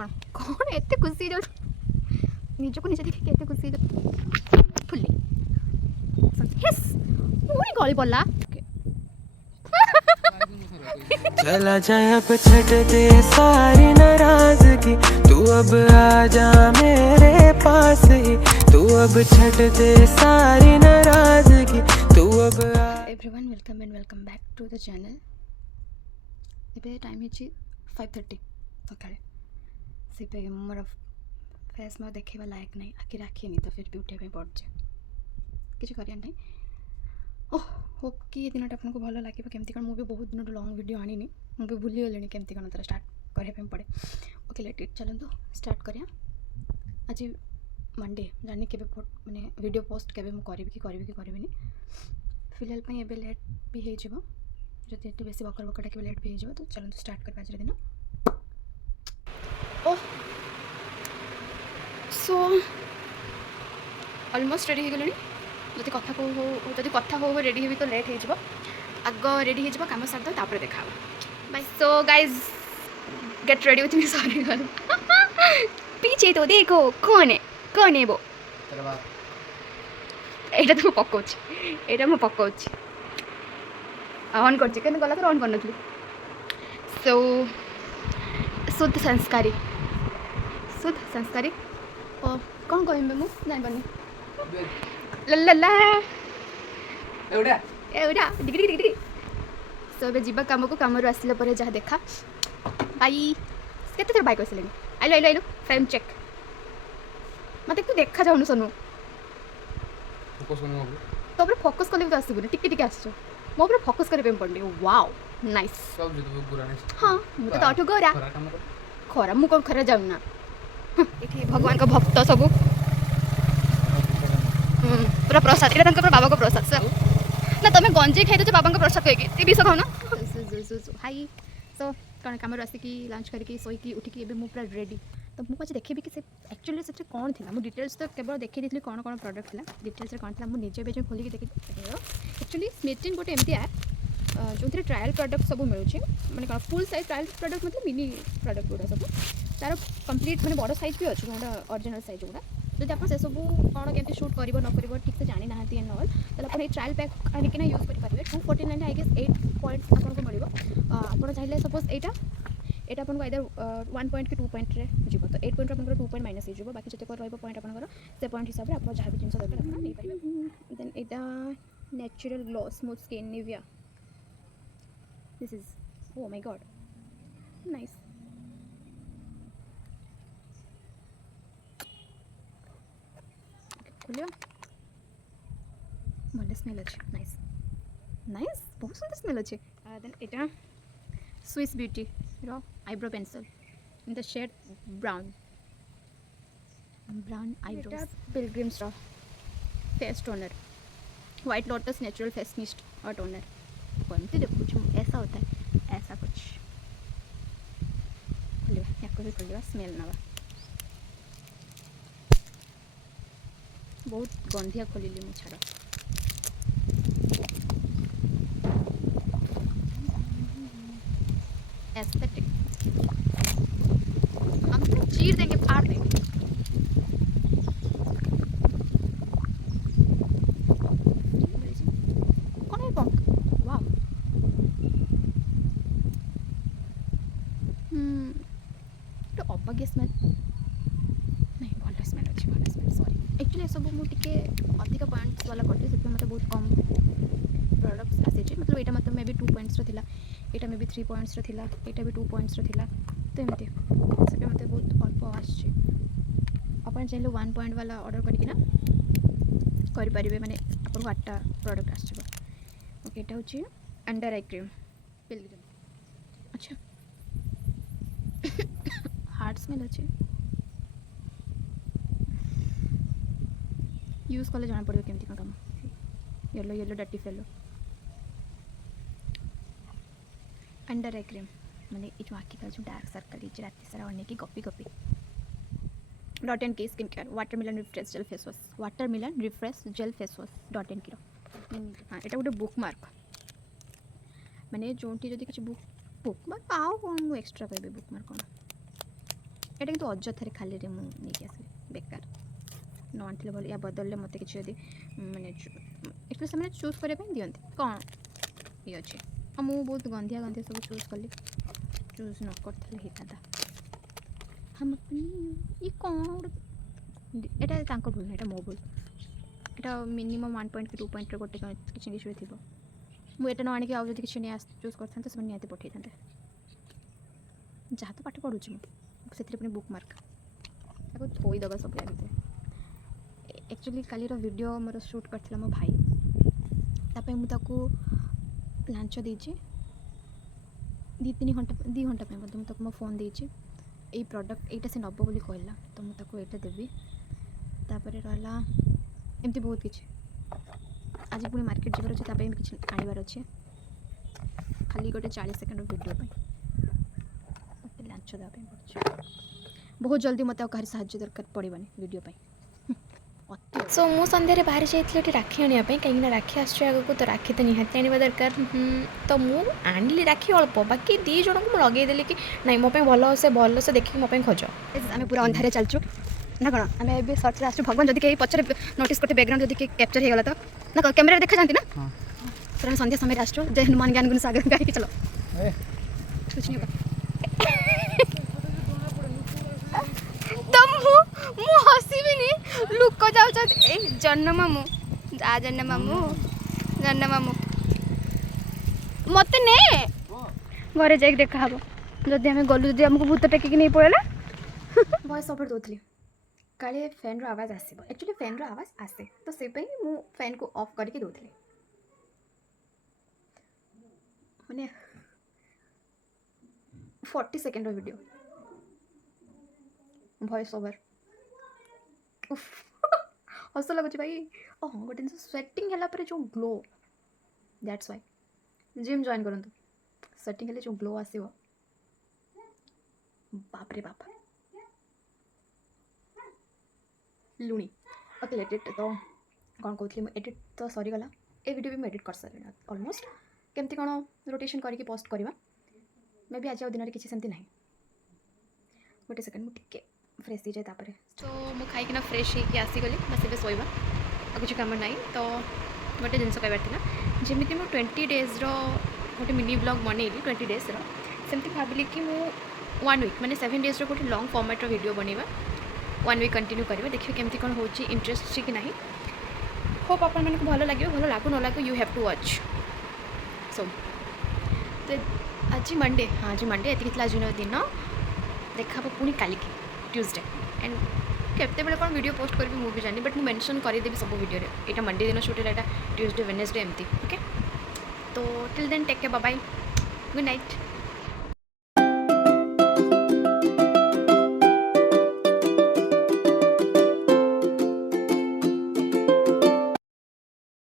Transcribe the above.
कौन कौन एत खुशी जो निजको निजे देखिए एत खुशी फुल्ली हिस पूरी गली पड़ला चला जाए अब छट दे सारी नाराजगी तू अब आ जा मेरे पास ही तू अब छट दे सारी नाराजगी तू अब everyone welcome and welcome back to the channel ଏବେ ଟାଇମ୍ ହେଇଛି 5:30 ସକାଳେ ସେ ମୋର ଫେସ୍ ମୋର ଦେଖେଇବା ଲାୟକ ନାହିଁ ଆଖିରେ ଆଖିନି ତ ଫିର୍ ବି ଉଠିବା ପାଇଁ ପଡ଼ୁଛି କିଛି କରିବା ନାହିଁ ଓହ ହୋପ୍ କି ଏ ଦିନଟା ଆପଣଙ୍କୁ ଭଲ ଲାଗିବ କେମିତି କ'ଣ ମୁଁ ବି ବହୁତ ଦିନଠୁ ଲଙ୍ଗ୍ ଭିଡ଼ିଓ ଆଣିନି ମୁଁ ବି ଭୁଲିଗଲିଣି କେମିତି କ'ଣ ତାର ଷ୍ଟାର୍ଟ କରିବା ପାଇଁ ପଡ଼େ ଓକେ ଲେଟ୍ ଇଟ୍ ଚାଲନ୍ତୁ ଷ୍ଟାର୍ଟ କରିବା ଆଜି ମଣ୍ଡେ ଜାଣିନି କେବେ ମାନେ ଭିଡ଼ିଓ ପୋଷ୍ଟ କେବେ ମୁଁ କରିବି କି କରିବିନି ଫିଲହାଲ ପାଇଁ ଏବେ ଲେଟ୍ ବି ହେଇଯିବ ଯଦି ଏଠି ବେଶୀ ବକର ବକର ଡାକିବ ଲେଟ୍ ବି ହେଇଯିବ ତ ଚାଲନ୍ତୁ ଷ୍ଟାର୍ଟ କରିବା ଆଜିର ଦିନ ଓହ ସୋ ଅଲମୋଷ୍ଟ ରେଡ଼ି ହେଇଗଲେଣି ଯଦି କଥା ହଉ ରେଡ଼ି ହେବି ତ ଲେଟ୍ ହେଇଯିବ ଆଗ ରେଡ଼ି ହେଇଯିବ କାମ ସାରିଦେବ ତାପରେ ଦେଖା ହେବ bye so guys get ready with me sorry girl पीछे तो देखो कौन है वो एटा तो पकाउछि ऑन करछि केन गला तो ऑन करनथली सो शुद्ध संस्कारी ओ कौन कहबे मु जानि बनी लल्ला एउडा डिग्री सो ए जीवा कम को कम आसला पर जहाँ देखा बाई केते थर बाइक आसले आइलो फ्रेम चेक मत तू देखा जाऊन सोनू तो फोकस कले तो आसबुनि टिके आसो मो पर फोकस करबे पड़नी वाओ नाइस हाँ मुझे तो आठू गोरा खरा मु कौन खरा जाऊना ये भगवान का भक्त सब पूरा प्रसाद ये बाबा को प्रसाद ना तुम गंजे खाई दो बाबा प्रसाद कहीकि विष खाऊ ना हाई सो कौन कम आसिकी लंच करके शोकी उठिकी एबे पूरा रेडी तो मुझे देखी कि एक्चुअली से कौन थी मुझे डिटेल्स तो केवल देखी दी कौन कौन प्रोडक्ट था डिटेल्स कौन था मुझे निजे भी खोलिक देखी एक्चुअली स्मिथटिन गोटे एमती ऐप जो ट्रायल प्रोडक्ट सब मिलूँ मैंने कौन फुल साइज ट्रायल प्रोडक्ट मतलब मिनी प्रोडक्ट गुड़ा सब तार कंप्लीट मैंने बड़ साइज भी अच्छे गोटा ओरिजिनल साइज गुड़ा जब आप से सब कौन केमती शूट कर न कर ठीक से जानी ना एंड ऑल तो आप ट्रायल पैक आनिकिना यूज करेंगे 249 आई गेस 8 पॉइंट्स आपको मिले आप चाहिए सपोज यहाँ आपको आइदर 1 पॉइंट कि 2 पॉइंट जीव तो 8 पॉइंट आपको 2 पॉइंट माइनस हो बाकी जितक पॉइंट आपंकर से पॉइंट हिसाब से आप जहाँ भी जिन दरकार नहीं पारे देन यहाँ natural glow smooth skin Nivea this is oh my God nice खोलियो भले स्मेल अच्छे नाइस नाइस बहुत सुंदर स्मेल अच्छे देन एटा स्विस ब्यूटी रो eyebrow pencil in the shade brown eyebrows Pilgrim's रो face toner white lotus natural face mist और टोनर कौनती देखो ऐसा होता है ऐसा कुछ खोलियो या भी खोलियो स्मेल नवा बहुत गंधिया खोलिली मु छाड़ एस्थेटिक हम तो चीर देंगे फाड़ देंगे कौन है पंख वाह तो अबाग्य स्मेल नहीं भल स्मेल अच्छी भल स्मेल सॉरी एक्चुअली सब मुझे अधिक पॉइंट्स वाला करते से मतलब बहुत कम प्रोडक्ट्स आसी मतलब यहाँ मतलब मे भी 2 पॉइंट्स था यहाँ मे भी 3 पॉइंट्स था यहाँ भी 2 पॉइंट्स था तो एमती से मतलब बहुत अल्प आप चाहिए 1 पॉइंट वाला ऑर्डर करना करेंगे मैंने आपको 8टा प्रोडक्ट आसो ओके यहाँ हूँ अंडर आई क्रीम पिलग्रिम अच्छा हार्ड स्मेल अच्छे यूज कले जाना पड़ो केमती कौन कम येलो डटी फेलो अंडर आई क्रीम मैंने ये जो आँखी का जो डार्क सर्कल ये रात सारा अने की गपी डॉट एंड की skin care watermelon refresh jail face wash dot and की हाँ यहाँ गोटे बुकमार्क मैंने जो किसी बुकमार्क आउ कौन मुझे एक्सट्रा कह बुकमार्क कौन ଏଇଟା କିନ୍ତୁ ଅଯଥାରେ ଖାଲିରେ ମୁଁ ନେଇକି ଆସିଲି ବେକାର ନ ଆଣିଥିଲେ ଭଲ। ୟା ବଦଳରେ ମୋତେ କିଛି ଯଦି ମାନେ ଏଠି ସେମାନେ ଚୁଜ୍ କରିବା ପାଇଁ ଦିଅନ୍ତି କ'ଣ ଇଏ ଅଛି। ଆଉ ମୁଁ ବହୁତ ଗନ୍ଧିଆ ଗନ୍ଧିଆ ସବୁ ଚୁଜ୍ କଲି, ଚୁଜ୍ ନ କରିଥିଲେ ହେଇଥାନ୍ତା। ଇଏ କ'ଣ ଏଇଟା ତାଙ୍କ ଭୁଲ ନାହିଁ, ଏଇଟା ମୋ ଭୁଲ। ଏଇଟା ମିନିମମ୍ 1.2 ପଏଣ୍ଟର ଗୋଟେ କିଛି କିଛି ଥିବ। ମୁଁ ଏଇଟା ନ ଆଣିକି ଆଉ ଯଦି କିଛି ନେଇ ଚୁଜ୍ କରିଥାନ୍ତେ ସେମାନେ ନିହାତି ପଠାଇଥାନ୍ତେ। ଯାହା ତ ପାଠ ପଢ଼ୁଛି ମୁଁ ସେଥିରେ ପୁଣି ବୁକ୍ ମାର୍କ ତାକୁ ଥୋଇଦେବା ସବୁ ଲାଗିଥାଏ। एक्चुअली कालीर वीडियो मोर शूट करथिला मो भाई, तापर मु ताकू लांच देछि 2 घंटा पे मु ताकू मो फोन देछि ए प्रोडक्ट एटा से नबो बोली कहला, तो मु ताकू एटा देबी। तापर रहला एमती बहुत किछि आज पुणी मार्केट जीवार अच्छे तापर किछि आनिबार अच्छे खाली गोटे 40 सेकंड वीडियो पे मते लांच देबा पे पड़छ। बहुत जल्दी मते कहार साहाय्य दरकार पड़िबनी वीडियो पे। सो मु संध्यारे बाहर जाइए राखी आने कहीं राखी आगू तो राखी तो निहाती आने दरकार। तो मु आनिली राखी अल्प बाकी 2 जन को लगेदेली कि नहीं मो भल से देखिए मो खोज। आम पूरा अंधारे चलचु ना कौन आम ए सर्च आसू भगवान जब कहीं पचर नोटिस करते बैकग्राउंड जब कैप्चर होगा तो ना कैमेरा देखा जाती ना फिर हम संध्या समय आसू जय हनुमान ज्ञान गुण सागर गाई चलो कुछ नहीं मु हसबिनी लुक जाऊ जन्न मामू जा जन्न मामू मत ने घरे जाइक देखा हम जदि आम गलु जदि आमको भूत टेकिक नहीं पड़ेला वॉइस ओवर दूसरी काले फैन रो आवाज आसीबो। एक्चुअली फैन रो आवाज आसे तो से पई मु फैन को ऑफ करके दूसरी माने 40 सेकंड रो वीडियो वॉइस ओवर हस लगुच भाई। हाँ गोटे जिन स्वेटिंग है जो glow that's why gym join करूँ स्वेटिंग है जो ग्लो आसो बाप रे बाप लुणी। ओके लेट इट तो कौन कहती एडिट तो सरीगला ए वीडियो भी मैं एडिट कर सारे ऑलमोस्ट केमती कौन रोटेशन करके पोस्ट करवा मे भी आज दिन किसी सेमती ना गोटे सेकेंड मुझे फ्रेश हो जाए तापर तो मु खाइकिना फ्रेश होगी आसीगली बस ए शोवा और कुछ कम ना तो गोटे जिन कहबार जमी मु 20 डेज गोटे मिनी ब्लॉग बनैली 20 डेज सेमती भाविली कि मु 1 वीक माने 7 डेज गोटे लॉन्ग फॉर्मेट वीडियो बनवा 1 वीक कंटिन्यू करवा देखिए केमती कौन हो इंटरेस्ट अच्छी कि ना होप आप भल लगे भल लगू न लगू यू हैव टू वॉच। सो तो आज मंडे हाँ आज मंडे ये आज दिन देखा पुणी काली ट्यूसडे एंड केते बेले कौन वीडियो पोस्ट करी मुझे जानी बट मुझे मेंशन करदेवी सब वीडियो यहाँ मंडे दिन शूट है ट्यूसडे वेडनेसडे एमती। ओके तो till then take care bye bye good night.